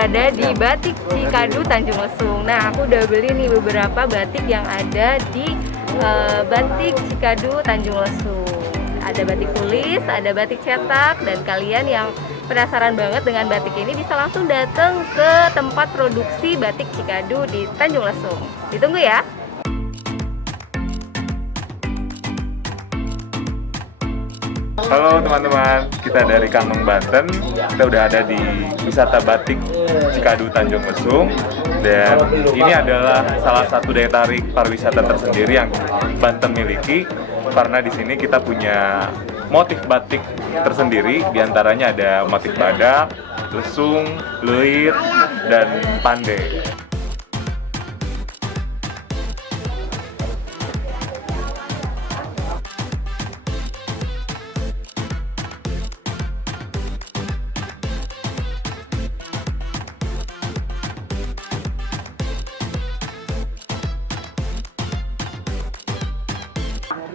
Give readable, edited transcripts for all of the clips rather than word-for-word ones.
berada di Batik Cikadu Tanjung Lesung. Nah, aku udah beli nih beberapa batik yang ada di Batik Cikadu Tanjung Lesung. Ada batik tulis, ada batik cetak, dan kalian yang penasaran banget dengan batik ini bisa langsung datang ke tempat produksi Batik Cikadu di Tanjung Lesung. Ditunggu ya. Halo teman-teman, kita dari Kangmeng, Banten. Kita udah ada di wisata Batik Cikadu Tanjung Lesung. Dan ini adalah salah satu daya tarik pariwisata tersendiri yang Banten miliki. Karena di sini kita punya motif batik tersendiri. Di antaranya ada motif badak, lesung, leuit, dan pande.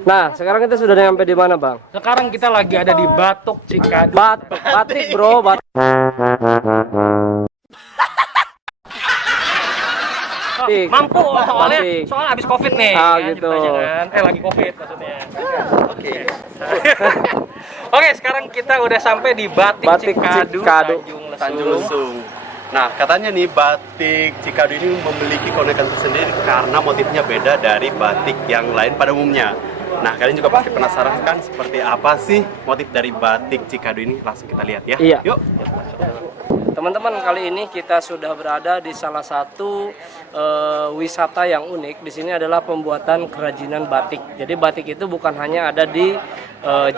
Nah, sekarang kita sudah nyampe di mana, Bang? Sekarang kita lagi ada di Batok Cikadu. Batik, bro. Batik. Mampu Batik. soalnya habis Covid nih. Ah, ya, gitu. ceritanya kan. Lagi Covid maksudnya. Oke. Oke, sekarang kita udah sampai di Batik Cikadu Tanjung Lesung. Nah, katanya nih batik Cikadu ini memiliki keunikan tersendiri karena motifnya beda dari batik yang lain pada umumnya. Nah, kalian juga pasti penasaran kan seperti apa sih motif dari batik Cikadu ini? Langsung kita lihat ya. Iya. Yuk. Teman-teman, kali ini kita sudah berada di salah satu wisata yang unik. Di sini adalah pembuatan kerajinan batik. Jadi batik itu bukan hanya ada di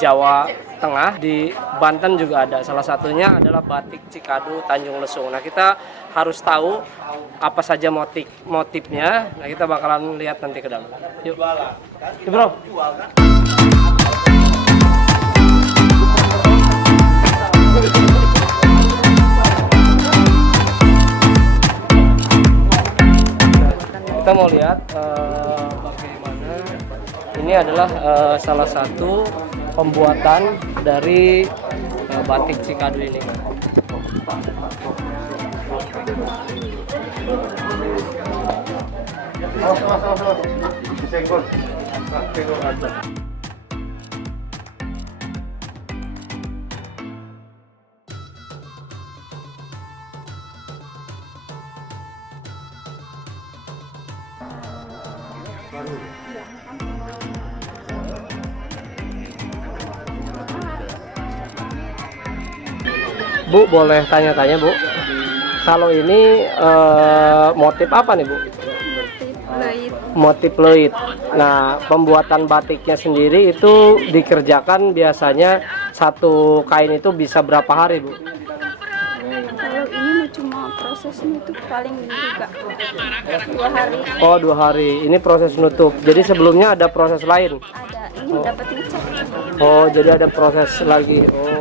Jawa Tengah, di Banten juga ada. Salah satunya adalah Batik Cikadu Tanjung Lesung. Nah, kita harus tahu apa saja motifnya. Nah, kita bakalan lihat nanti ke dalam. Yuk. Yuk, bro. Kita mau lihat bagaimana ini adalah salah satu pembuatan dari batik Cikadu ini. Bu, boleh tanya-tanya, Bu? Kalau ini motif apa nih, Bu? Motif leuit. Nah, pembuatan batiknya sendiri itu dikerjakan biasanya satu kain itu bisa berapa hari, Bu? Kalau ini cuma prosesnya itu paling juga 2 hari. Oh, 2 hari. Ini proses nutup. Jadi sebelumnya ada proses lain? Ada, ini dapat ngecat. Oh, jadi ada proses lagi. Oh.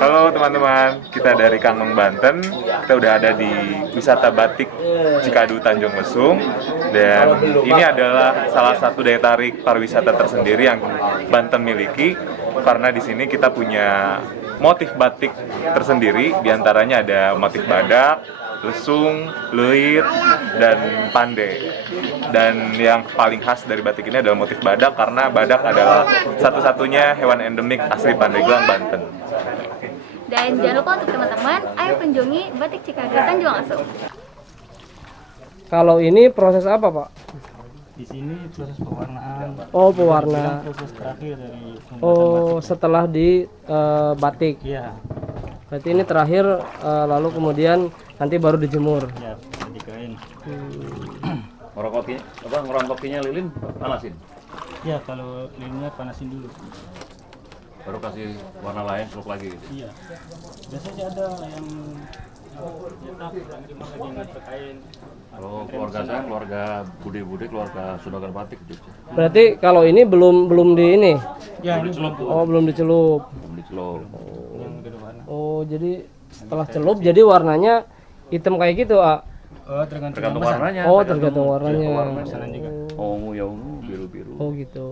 Halo teman-teman, kita dari Kangmeng, Banten. Kita udah ada di wisata Batik Cikadu Tanjung Lesung. Dan ini adalah salah satu daya tarik pariwisata tersendiri yang Banten miliki. Karena di sini kita punya motif batik tersendiri. Di antaranya ada motif badak, lesung, leuit, dan pande. Dan yang paling khas dari batik ini adalah motif badak karena badak adalah satu-satunya hewan endemik asli Pandeglang, Banten. Dan jangan lupa untuk teman-teman, ayo kunjungi Batik Cikadu Tanjung Lesung. Kalau ini proses apa, Pak? Di sini proses pewarnaan. Oh, pewarna. Proses terakhir dari Oh, setelah di batik. Iya. Berarti ini terakhir, lalu kemudian nanti baru dijemur. Ya, jadi kain. Ngerongkokinya lilin panasin, Ya, kalau lilinnya panasin dulu. baru kasih warna lain, celuk lagi gitu. Iya. Biasanya ada yang cetak, yang dimana dia ngantar kain. Kalau keluarga saya, keluarga Bude, keluarga Sudagar Batik gitu. Berarti kalau ini belum di ini. Ya, ini Dicelup tuh. Oh, belum dicelup. Belum dicelup. yang beda warna. Oh, jadi setelah celup jadi warnanya hitam kayak gitu, ah. Oh, tergantung Tergantung yang besar. warnanya. Oh, tergantung warnanya. Pesanan juga. Ungu ya ungu, biru-biru. Oh, gitu.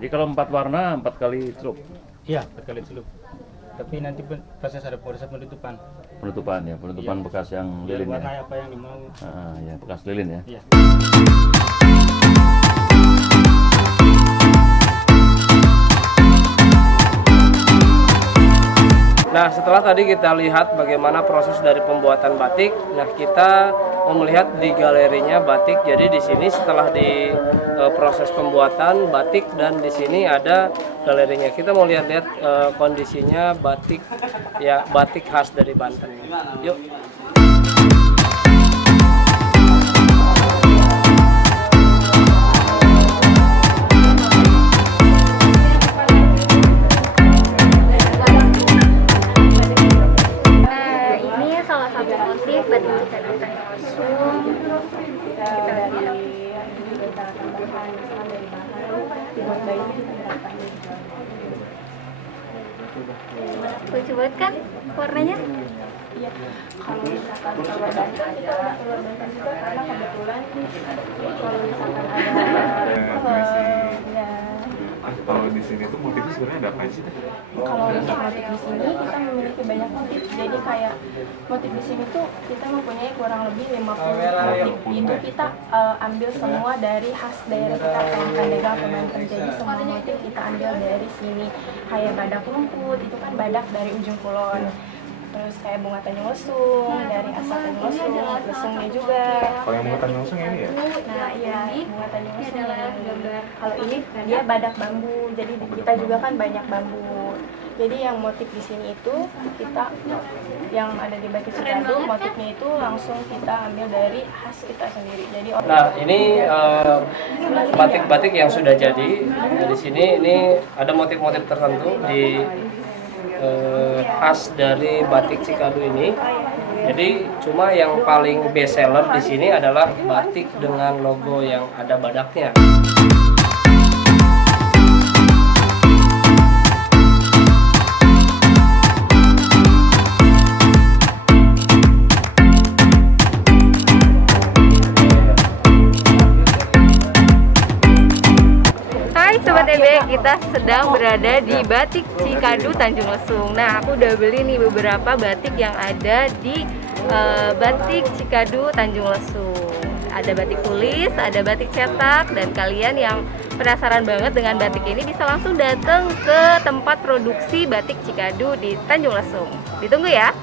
Jadi kalau 4 warna 4 kali celup. Iya, berkali celup. Tapi nanti proses ada proses penutupan. Penutupan ya, penutupan Iya. bekas yang Biar lilin warna ya. apa yang dimau. Ya, bekas lilin ya. Iya. Nah, setelah tadi kita lihat bagaimana proses dari pembuatan batik, nah kita mau melihat di galerinya batik. Jadi di sini setelah di proses pembuatan batik dan di sini ada galerinya. Kita mau lihat-lihat kondisinya batik ya, batik khas dari Banten. Yuk. Nah, ini salah satu motif batik Cikadu Tanjung Lesung. Kita lihat. Lucu banget kan warnanya? Kalau misalkan coba Banten, kita keluar Banten juga karena kebetulan kalau misalkan ada ya, Kalau di sini tuh motifnya sebenarnya ada apa sih? kalau untuk motif di sini kita memiliki banyak motif. Jadi kayak motif di sini tuh kita mempunyai kurang lebih 50 motif. Itu kita ambil semua dari khas daerah kita, kayak Pandeglang ke Banten. Jadi semua motif kita ambil dari sini. Kayak badak rumput, itu kan badak dari ujung kulon. Terus kayak bunga Tanjung Lesung, dari asal Tanjung Lesung, lesungnya juga. Kalau yang buatan langsung ini ya? Nah, iya, bunga Tanjung Lesung. Kalau ini dia badak bambu, jadi kita juga kan banyak bambu. Jadi yang motif di sini itu kita yang ada di batik Cikadu, motifnya itu langsung kita ambil dari khas kita sendiri. Jadi Nah, ini batik-batik yang sudah jadi. Nah, di sini ini ada motif-motif tertentu di khas dari batik Cikadu ini. Jadi cuma yang paling best seller di sini adalah batik dengan logo yang ada badaknya. Hai Sobat EB, kita sedang berada di Batik Cikadu Tanjung Lesung. Nah, aku udah beli nih beberapa batik yang ada di Batik Cikadu Tanjung Lesung. Ada batik tulis, ada batik cetak, dan kalian yang penasaran banget dengan batik ini bisa langsung datang ke tempat produksi Batik Cikadu di Tanjung Lesung. Ditunggu ya!